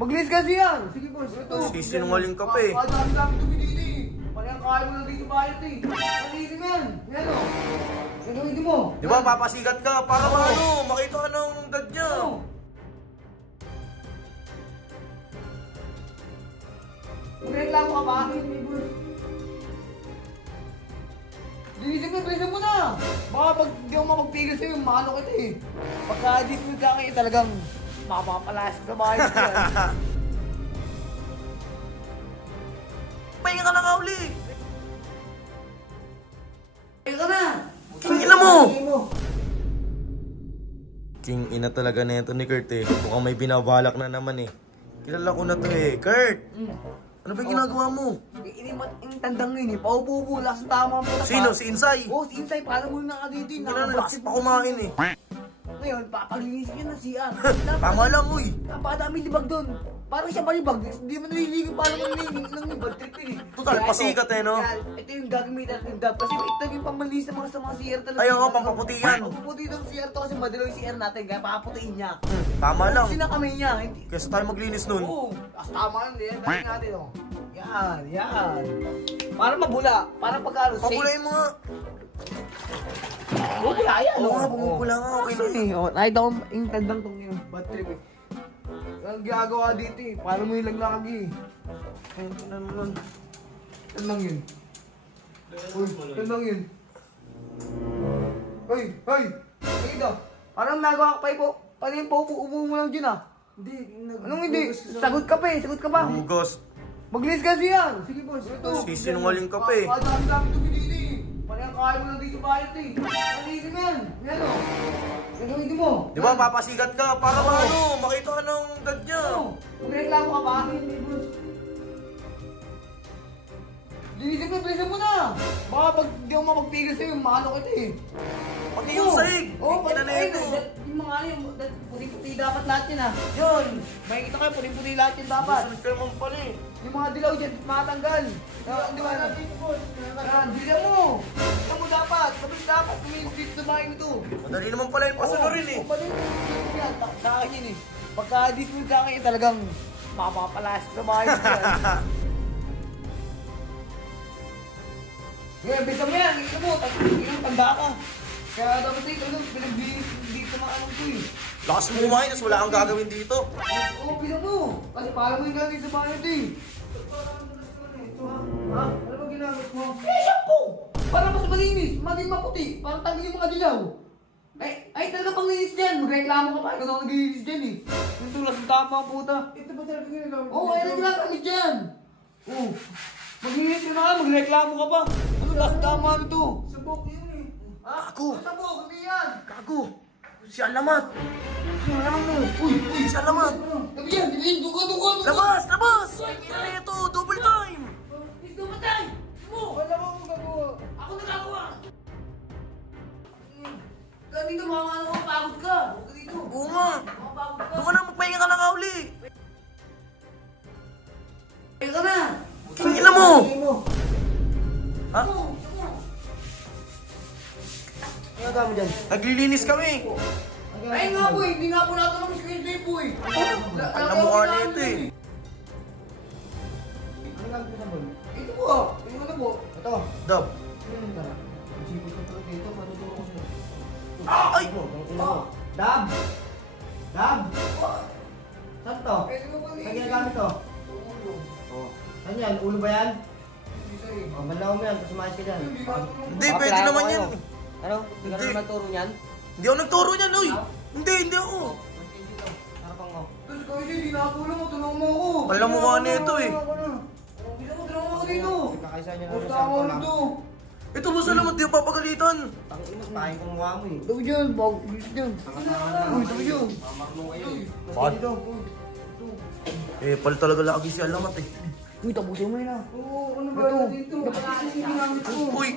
Maglinis kasi yan. Sige boss, ito. Sisinungaling ka pa eh. Dami dito eh. Parang kaya mo lang dito bayot eh. Malisin mo yan. Yan o. Gagawin mo. Di ba papasigat ka para makita ka ng dad niya. Magreklamo ka ba? Bilisan mo na! Baka pag di ako mapagpigil sa'yo, maano kita eh. Pagka-dispute ka kayo, talagang mapapalasip sa bahay ko yan. Pahinga ka na nga uli! Pahinga ka na! King ina mo! King ina talaga na ito ni Kurt eh. Mukhang may binabalak na naman eh. Kilala ko na to eh. Kurt! Ano ba yung ginagawa mo? Yung tandang yun eh, paupo-upo, lakas ng tama mo. Sino? Si Insay? Oo, si Insay, paano mo nakagiti? Lakas pa kumain eh. Ngayon, papalinis niya na siya. Tama lang, uy. Napakadaming libag doon. Parang siya malibag. Hindi mo naliligo paano mo nang libag trip eh. Total, pasikat eh, no? Ito yung gagamitan natin dab. Kasi ito yung pamalinis sa mga CR talaga. Ay, oo, pampaputi yan. Pampaputi ng CR to kasi madilaw yung CR natin. Kaya papaputiin niya. Tama lang. Sinakamay niya. Kesa tayo maglinis nun. Oo. Tama yan. Gawin natin, oh. Yan. Para mabula. Para pagkano safe. Pabulayin mo nga. Bumula yan. Oo nga, bumula nga. Okay na eh. Nakita ko yung tandang tong yun. Bad trip eh. Ang ginagawa dito eh. Paano mo yung laglag eh. Yan lang yun. Uy, yan lang yun. Hoy! Ito. Parang nagawa ka pa po. Paano yung paupo mo lang dyan ah? Hindi. Anong hindi? Sagot ka pa eh. Sagot ka pa. Hugos. Maglinis kasi yan. Sige boss. Ito. Sisinungaling ka pa eh. Dami dito eh. Parang kaya mo lang dito bayot eh. Malisin mo yan. Yan o. Gagawin mo. Di ba papasigat ka para makita ka ng dad niya. Magreklamo ka ba? Bilisan mo na! Baka pag di ako mapagpigil sa'yo, maano kita eh. Pati yung sahig! Oo, pati na ito. Yung mga ano yung puti-puti dapat lahat yun ah. Yun! Makikita kayo, puti-puti lahat yun dapat. Susunod ka naman pala eh. Yung mga dilaw dyan, matanggal. Di ba? Bilisan mo! Bilisan mo dapat! Sabay dapat, kumilis dito sa bahay nito. Madali naman pala yung pasunod eh. Oo, madali naman yan. Sa akin yun eh. Pagka-dispute ka kayo, talagang mapapalasip sa bahay nito yan. Ngayon, bisa mo yan, ito mo, tanda ka. Kaya dapat ito, pinagbilis dito mga anong ko eh. Lakas mo kumain, tas wala kang gagawin dito. Oo, bisa mo. Kasi parang mo yung gagawin sa bahay ito eh. Ha? Ano ba ginamit mo? Shampoo! Para mas malinis, maging maputi, para tangin yung mga dilaw. Ay talaga pang linis dyan, magreklamo ka pa, ikaw na mag-linis dyan eh. Yung tulas ng tama ang puta. Ito ba talaga ginagamit? Oo, ay naglagamit dyan. Oo. Maglinis ka na ka, magreklamo ka pa. Ano, last tama nito? Sabok yun eh. Ha? Gago! Sabok, hindi yan. Gago! Si Alamat! Alam mo! Uy! Si Alamat! Sabi yan, dilin, dugo! Labas! Kina na ito! Double time! Is double time! Mo! Wala mo akong gagawa. Ako nagagawa. Kanina mga ano ka, pagod ka. Huwag ka dito. Oo nga! Makapagod ka. Doon ka na, magpahinga ka na nga uli! Pahinga ka na. Tingnan mo! Ha? Ano ka mo dyan? Naglilinis kami! Ay nga po hindi nga po natin ang screen po eh. Alam mo ka na ito eh. Ano gamit mo sa ball? Ito po ah. Tingnan na po. Ito. Dab! Tara. Sipot ko pala dito. Matuturo ko sa'yo. Ay! Dab! Dab! Saan to? Saan ginagamit to? Ano yan? Ulo ba yan? Oh, malaw mo yan. Tapos umayos ka dyan. Hindi, pwede naman yan. Ano? Hindi ka naman nagturo niyan? Hindi ako nagturo niyan, uy! Hindi ako! Harapang mo. Tapos kasi hindi nakatulong mo. Tulong mo ako. Alam mo ka na ito eh. Bisa mo, tulong mo ako dito. Kakaisa niya Basta ako nito. Ito mo salamat, di ako papagalitan. Tanginos, tayo kung mukha mo eh. Tabi dyan. Bilis dyan. Uy, tabi dyan. Mamarno kayo eh. Bakit? Eh, pala talaga lagi si Alamat eh. Uy, tapusin mo yun ah. Oo, ano ba dito? Dapat kasi ginamit ko. Uy!